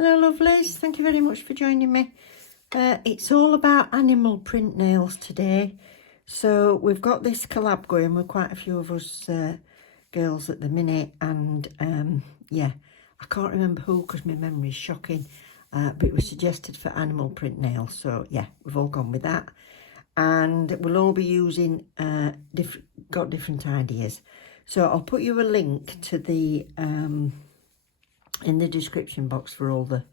Hello lovelies, thank you very much for joining me. It's all about animal print nails today. So we've got this collab going with quite a few of us girls at the minute, and yeah, I can't remember who because my memory is shocking, but it was suggested for animal print nails, so yeah, we've all gone with that. And we'll all be using different ideas. So I'll put you a link to the in the description box for all the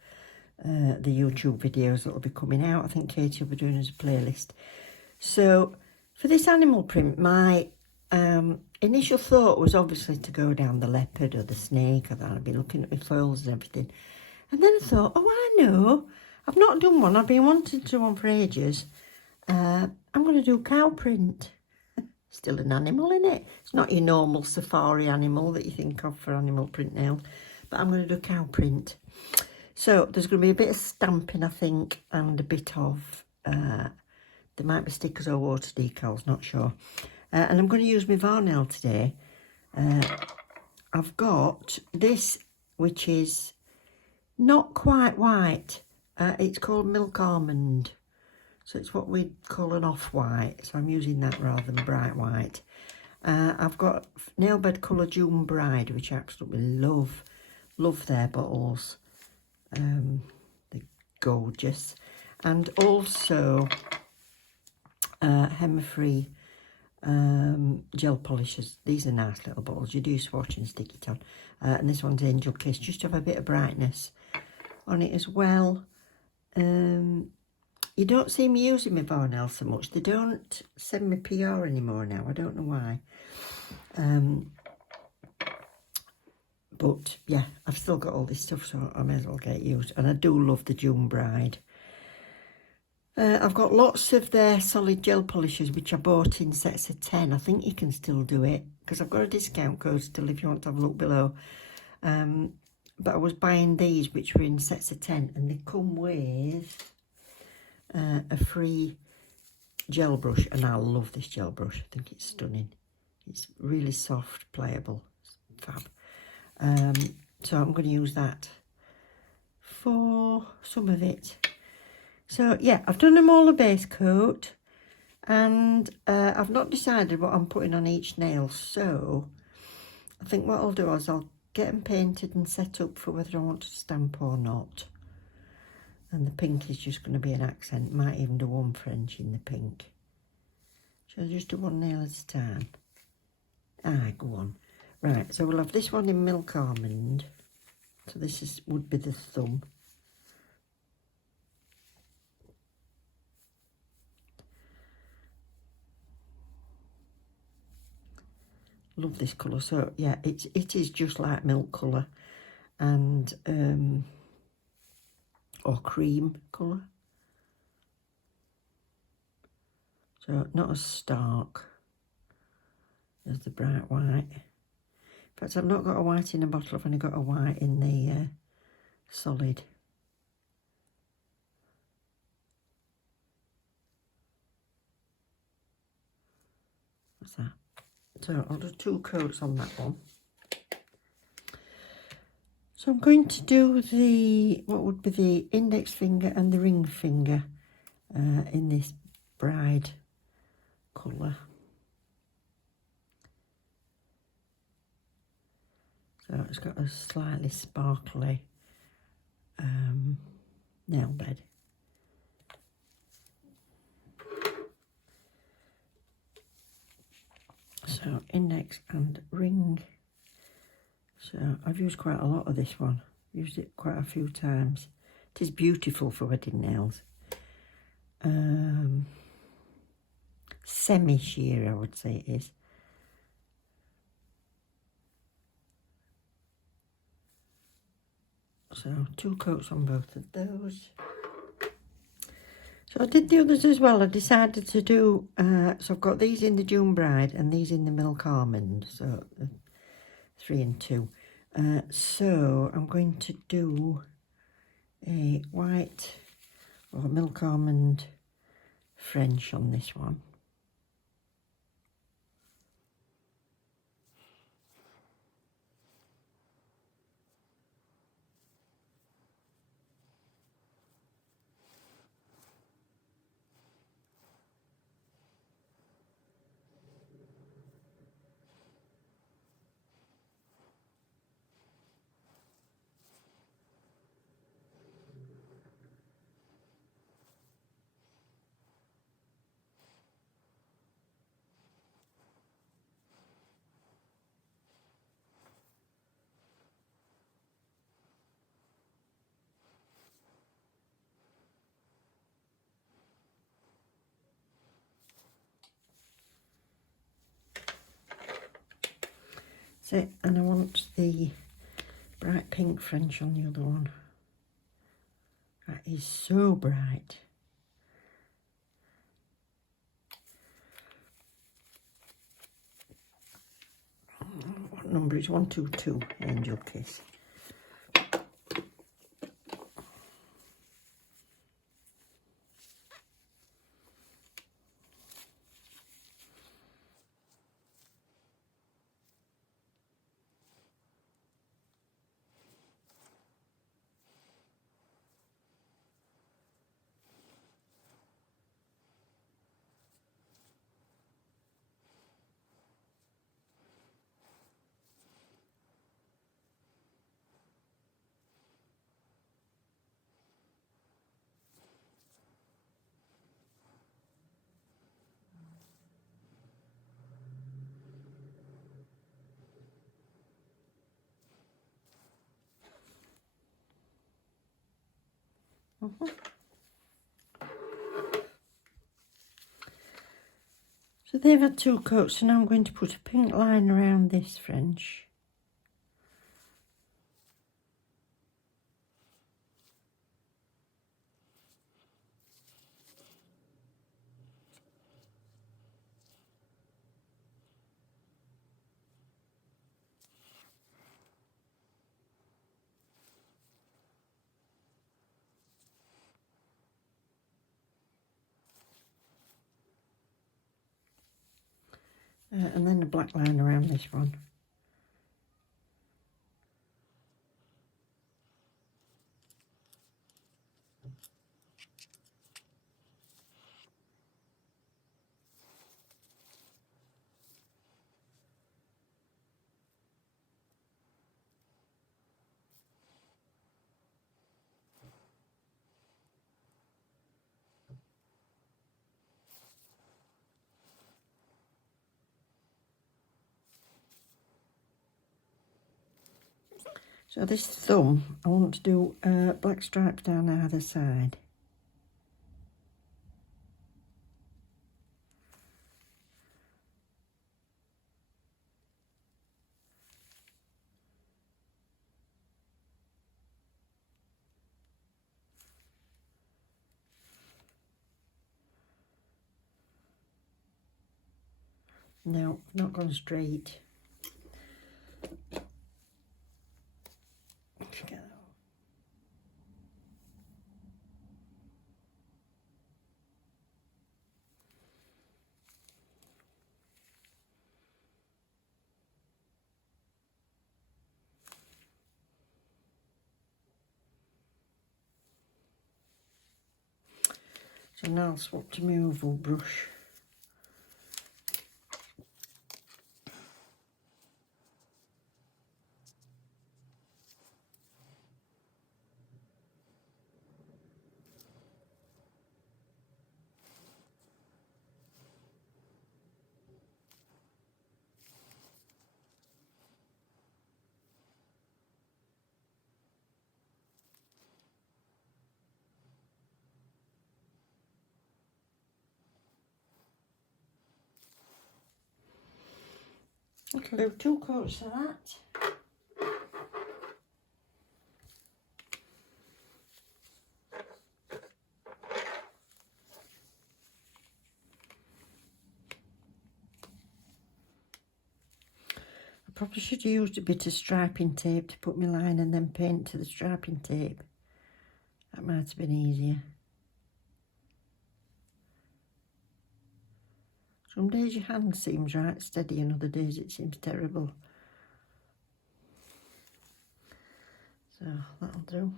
YouTube videos that will be coming out. I think Katie will be doing as a playlist. So for this animal print, my initial thought was obviously to go down the leopard or the snake, or that I'd be looking at my foils and everything. And then I thought, oh, I know, I've not done one. I've been wanting to do one for ages. I'm going to do cow print. Still an animal, in it. It's not your normal safari animal that you think of for animal print nails, but I'm going to do cow print. So there's going to be a bit of stamping, I think, and a bit of, there might be stickers or water decals, not sure. And I'm going to use my Varnell today. I've got this, which is not quite white. It's called Milk Almond. So it's what we'd call an off-white. So I'm using that rather than bright white. I've got Nail Bed Colour June Bride, which I absolutely love. Love their bottles. They're gorgeous. And also Hemi-free gel polishers. These are nice little bottles. You do swatch and stick it on. And this one's Angel Kiss, just to have a bit of brightness on it as well. You don't see me using my Varnell so much. They don't send me PR anymore now. I don't know why. But yeah, I've still got all this stuff, so I may as well get it used. And I do love the June Bride. I've got lots of their solid gel polishers, which I bought in sets of 10. I think you can still do it, because I've got a discount code still if you want to have a look below. But I was buying these, which were in sets of 10, and they come with a free gel brush, and I love this gel brush. I think it's stunning. It's really soft, playable, fab. So I'm going to use that for some of it. So yeah, I've done them all a base coat, and I've not decided what I'm putting on each nail. So I think what I'll do is I'll get them painted and set up for whether I want to stamp or not. And the pink is just going to be an accent. Might even do one French in the pink. Shall I just do one nail at a time? Go on. Right, so we'll have this one in Milk Almond. So this would be the thumb. Love this colour. So yeah, it is just like milk colour, and or cream colour. So not as stark as the bright white. In fact, I've not got a white in a bottle. I've only got a white in the solid. What's that? So I'll do 2 coats on that one. So I'm going to do what would be the index finger and the ring finger in this bride colour. So it's got a slightly sparkly nail bed. So index and ring. So I've used quite a lot of this one. Used it quite a few times. It is beautiful for wedding nails. Semi-sheer, I would say it is. So 2 coats on both of those. So I did the others as well. I decided to do, so I've got these in the June Bride and these in the Milk Almond. So 3 and 2. So I'm going to do a white or Milk Almond French on this one. That's it, and I want the bright pink French on the other one. That is so bright. What number is 122, Angel Kiss. So they've had 2 coats, and now I'm going to put a pink line around this French. And then a black line around this one. So this thumb, I want to do black stripes down either side. No, not gone straight. So now I'll swap to my oval brush. I'll do 2 coats of that. I probably should have used a bit of striping tape to put my line and then paint to the striping tape. That might have been easier. Some days your hand seems right steady and other days it seems terrible. So that'll do.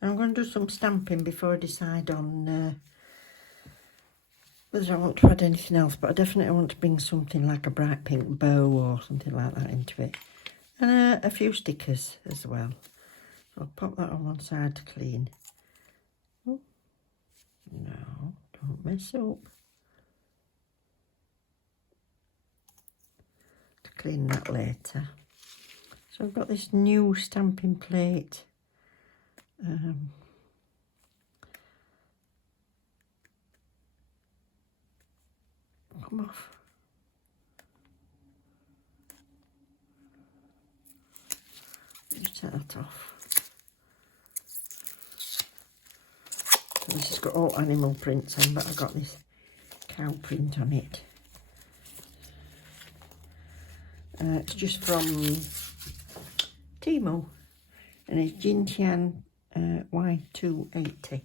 I'm going to do some stamping before I decide on whether I want to add anything else, but I definitely want to bring something like a bright pink bow or something like that into it. And a few stickers as well. So I'll pop that on one side to clean. Oh, no, don't mess up. To clean that later. So I've got this new stamping plate. come off. Just take that off. So this has got all animal prints on, but I've got this cow print on it. It's just from Timo, and it's Jintian Y280.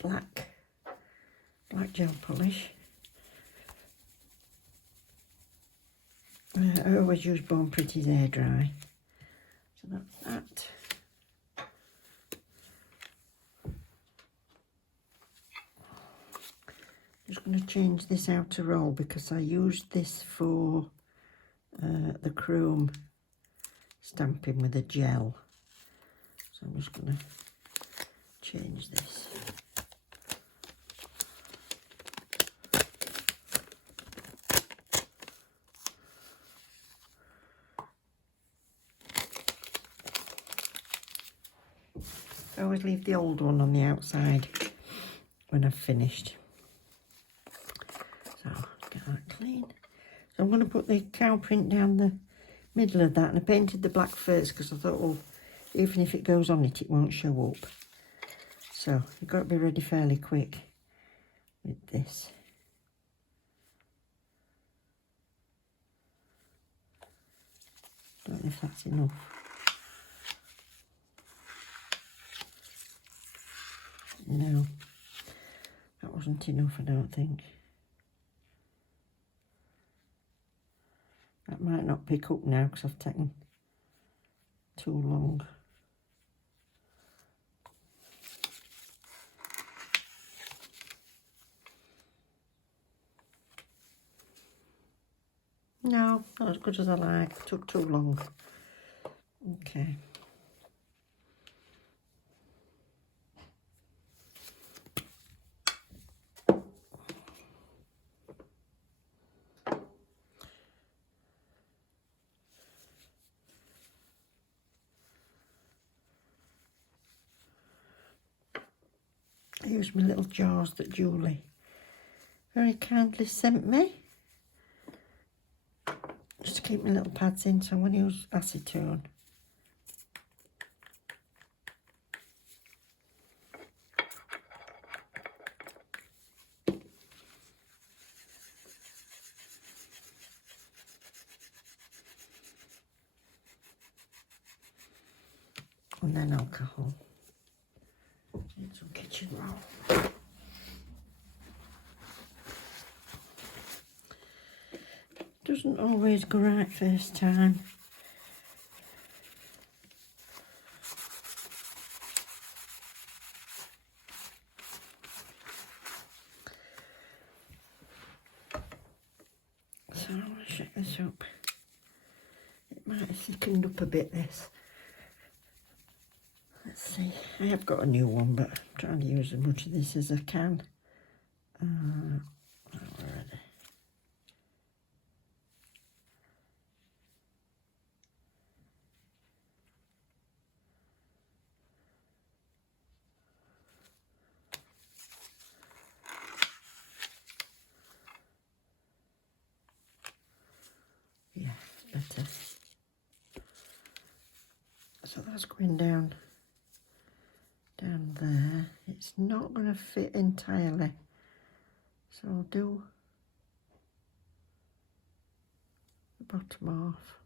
Black gel polish. I always use Born Pretty's air dry. So that's that. Just going to change this outer roll because I used this for the chrome stamping with a gel. So I'm just going to change this. I always leave the old one on the outside when I've finished. So let's get that clean. So I'm going to put the cow print down the middle of that, and I painted the black first because I thought, well, even if it goes on it, it won't show up. So you've got to be ready fairly quick with this. Don't know if that's enough. No, that wasn't enough, I don't think. That might not pick up now because I've taken too long. No, not as good as I like. It took too long. Okay. I use my little jars that Julie very kindly sent me. Just to keep my little pads in, so I'm going to use acetone. And then alcohol. Need some kitchen roll. Doesn't always go right first time. So I'm going to shake this up. It might have thickened up a bit, this. Let's see. I have got a new one, but I'm trying to use as much of this as I can. Where are they? Yeah, better. So that's going down there. It's not going to fit entirely, so I'll do the bottom half.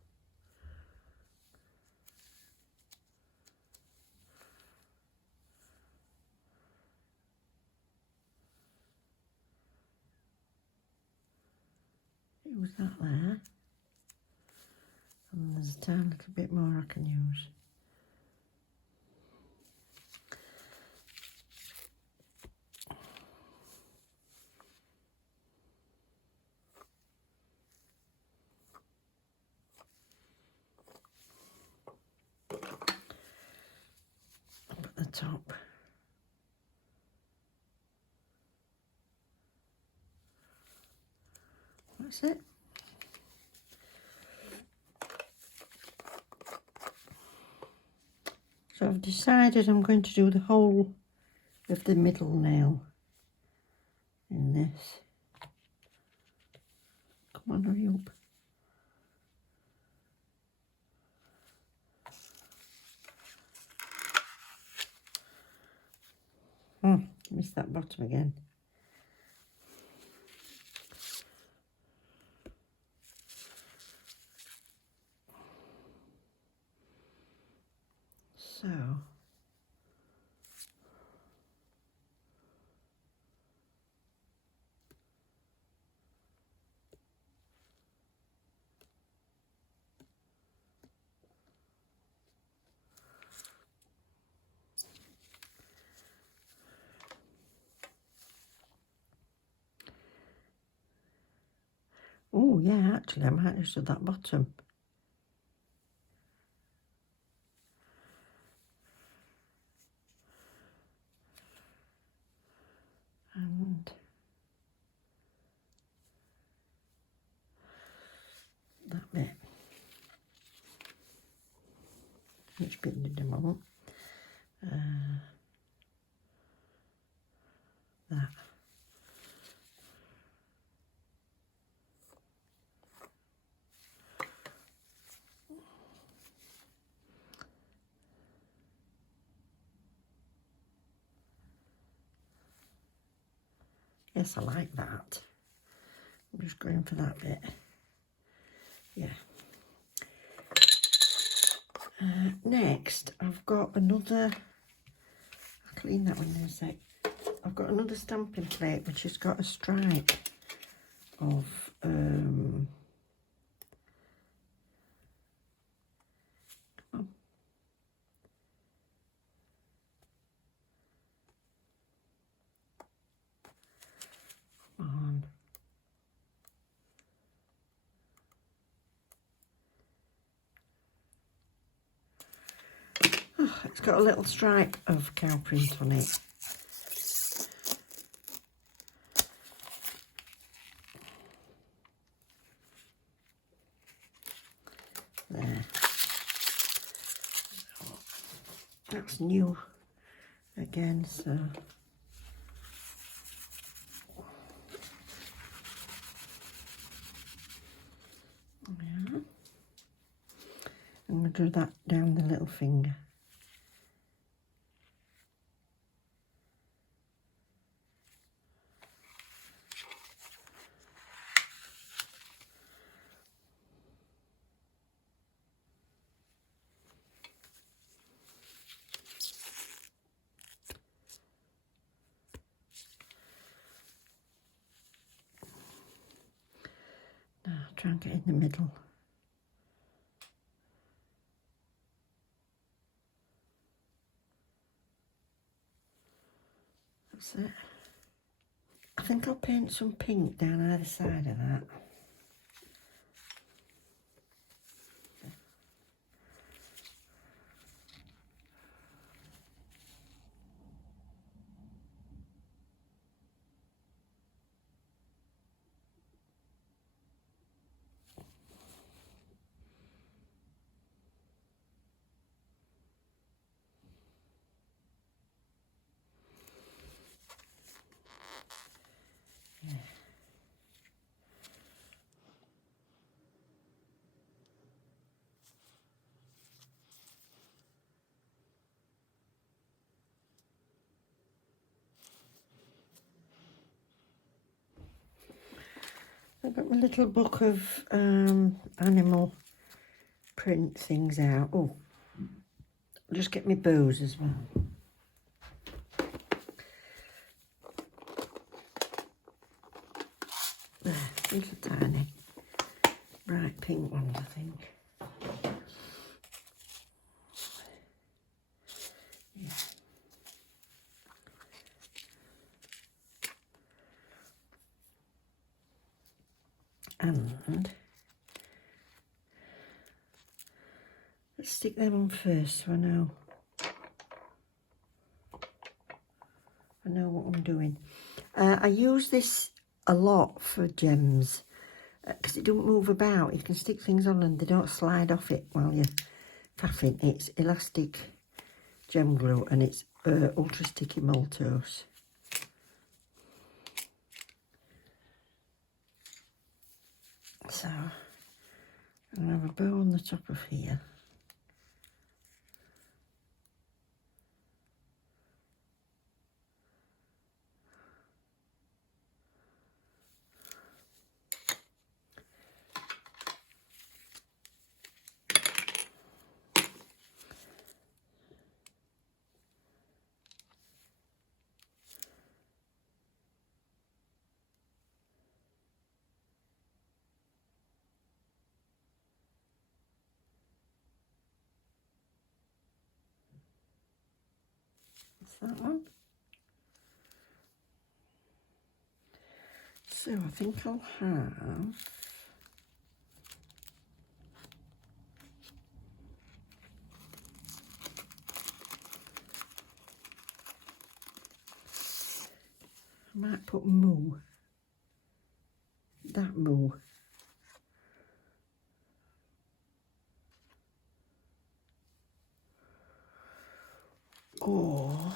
Use that there, and there's a tiny little bit more I can use. Up at the top. That's it. So I've decided I'm going to do the whole of the middle nail in this. Come on, hurry up. Oh, missed that bottom again. So, oh yeah, actually I might have done that bottom. And that bit. Which bit did I want? That. Yes, I like that. I'm just going for that bit. Yeah. Next, I've got another, I'll clean that one in a sec. I've got another stamping plate which has got a stripe of come on. Oh, it's got a little stripe of cow print on it. There. That's new again, so yeah. I'm going to do that down the little finger. Now try and get in the middle. That's it. I think I'll paint some pink down either side of that. I've got my little book of animal print things out. Oh, I'll just get my bows as well. There, little tiny bright pink ones, I think. Yeah. And let's stick them on first so I know what I'm doing. I use this a lot for gems because it don't move about. You can stick things on and they don't slide off it while you're faffing. It's elastic gem glue and it's ultra sticky Maltose. So I'll have a bow on the top of here. That one. So I think I'll have I might put moo. That moo. Or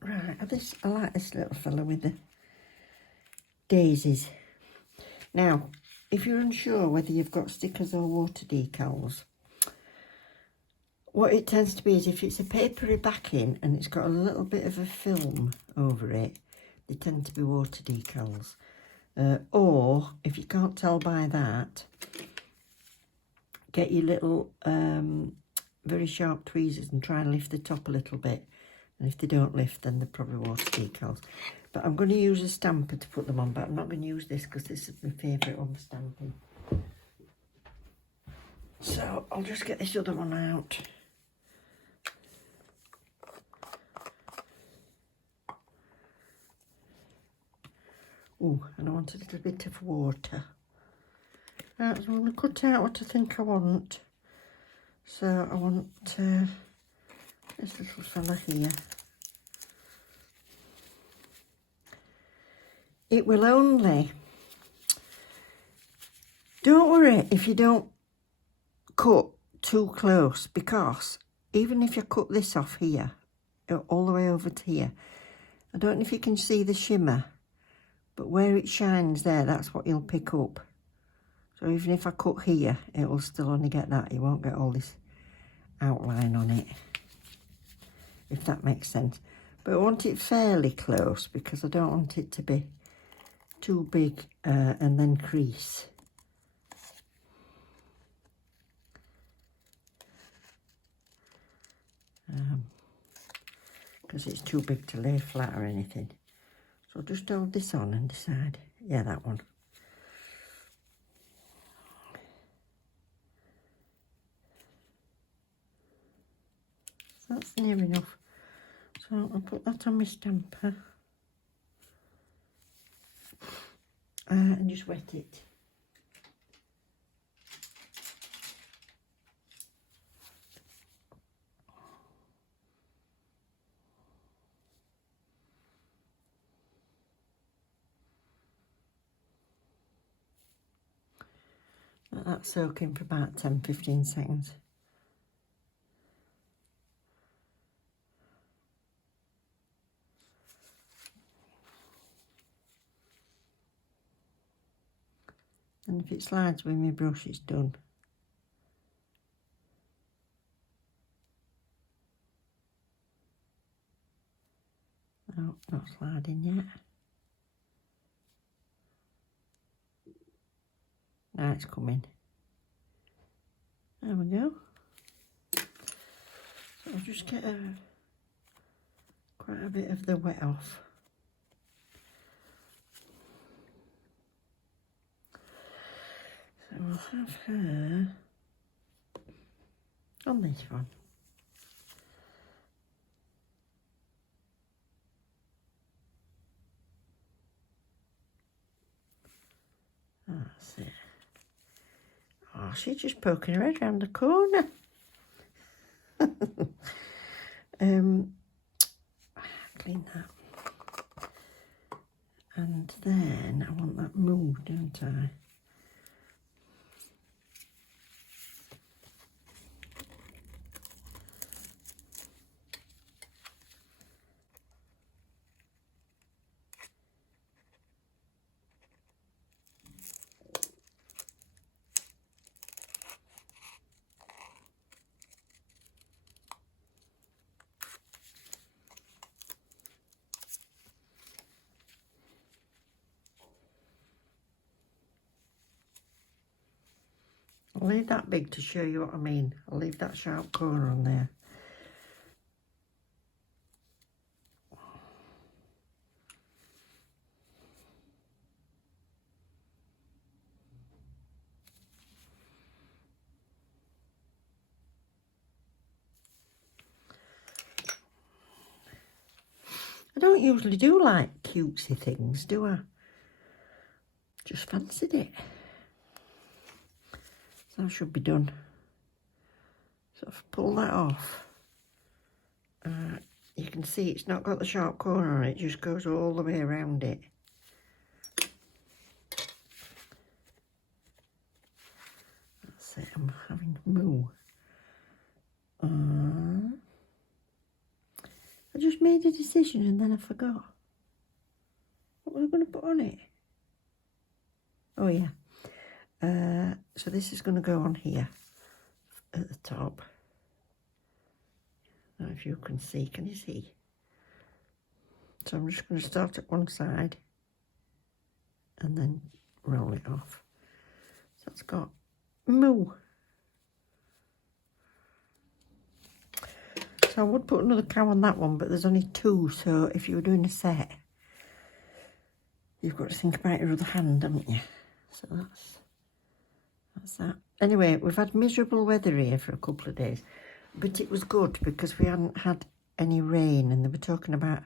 right, I like this little fella with the daisies. Now, if you're unsure whether you've got stickers or water decals, what it tends to be is if it's a papery backing and it's got a little bit of a film over it, they tend to be water decals. Or, if you can't tell by that, get your little very sharp tweezers and try and lift the top a little bit. And if they don't lift, then they're probably water decals. But I'm going to use a stamper to put them on, but I'm not going to use this because this is my favourite one for stamping. So I'll just get this other one out. Oh, and I want a little bit of water. Right, so I'm going to cut out what I think I want. So I want this little fella here. It will only, don't worry if you don't cut too close, because even if you cut this off here, all the way over to here, I don't know if you can see the shimmer, but where it shines there, that's what you'll pick up. So even if I cut here, it will still only get that. You won't get all this outline on it, if that makes sense. But I want it fairly close because I don't want it to be too big and then crease. Because it's too big to lay flat or anything. So just hold this on and decide. Yeah, that one. So that's near enough. So I'll put that on my stamper. And just wet it. Let that soak in for about 10-15 seconds. And if it slides with my brush, it's done. No, not sliding yet. Now it's coming. There we go. So I'll just get quite a bit of the wet off. So we'll have her on this one. That's it. Oh, she's just poking her head around the corner. Clean that. And then I want that moved, don't I? I'll leave that big to show you what I mean. I'll leave that sharp corner on there. I don't usually do like cutesy things, do I? Just fancied it. So that should be done. So if I pull that off, you can see it's not got the sharp corner on it, it just goes all the way around it. That's it, I'm having moo. I just made a decision and then I forgot. What was I going to put on it? Oh yeah. So this is going to go on here at the top. I don't know if you can see. Can you see? So I'm just going to start at one side and then roll it off. So it's got moo. So I would put another cow on that one, but there's only two. So if you were doing a set, you've got to think about your other hand, haven't you? So that's that. Anyway, we've had miserable weather here for a couple of days, but it was good because we hadn't had any rain, and they were talking about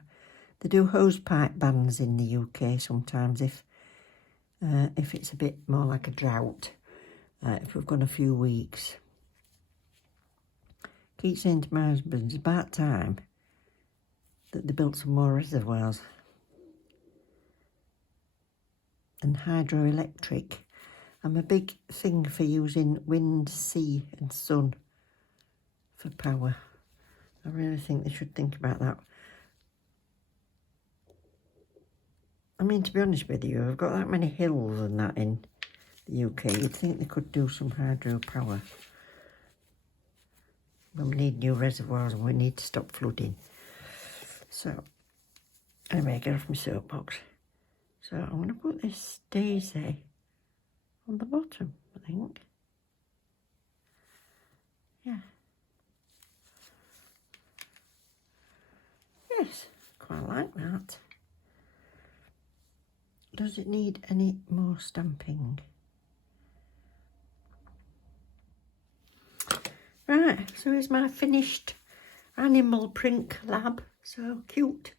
they do hose pipe bans in the UK sometimes if it's a bit more like a drought, if we've gone a few weeks. Keep saying to my husband, it's about time that they built some more reservoirs and hydroelectric. I'm a big thing for using wind, sea and sun for power. I really think they should think about that. I mean, to be honest with you, I've got that many hills and that in the UK. You'd think they could do some hydropower. But we need new reservoirs and we need to stop flooding. So, anyway, get off my soapbox. So I'm going to put this daisy on the bottom, I think. Yeah. Yes, quite like that. Does it need any more stamping? Right, so here's my finished animal print collab. So cute.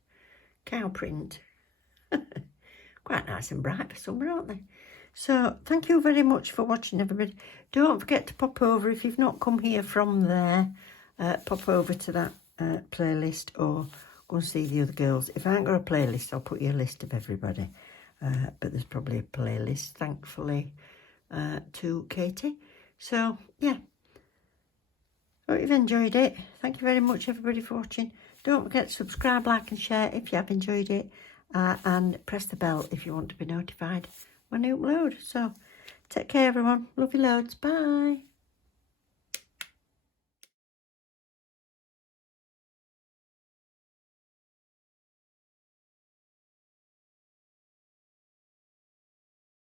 Cow print. Quite nice and bright for summer, aren't they? So thank you very much for watching, everybody. Don't forget to pop over, if you've not come here from there, pop over to that playlist or go and see the other girls. If I ain't got a playlist, I'll put you a list of everybody. But there's probably a playlist, thankfully, to Katie. So, yeah. Hope you've enjoyed it. Thank you very much, everybody, for watching. Don't forget to subscribe, like and share if you have enjoyed it. And press the bell if you want to be notified when I upload. So, take care, everyone. Love you loads. Bye.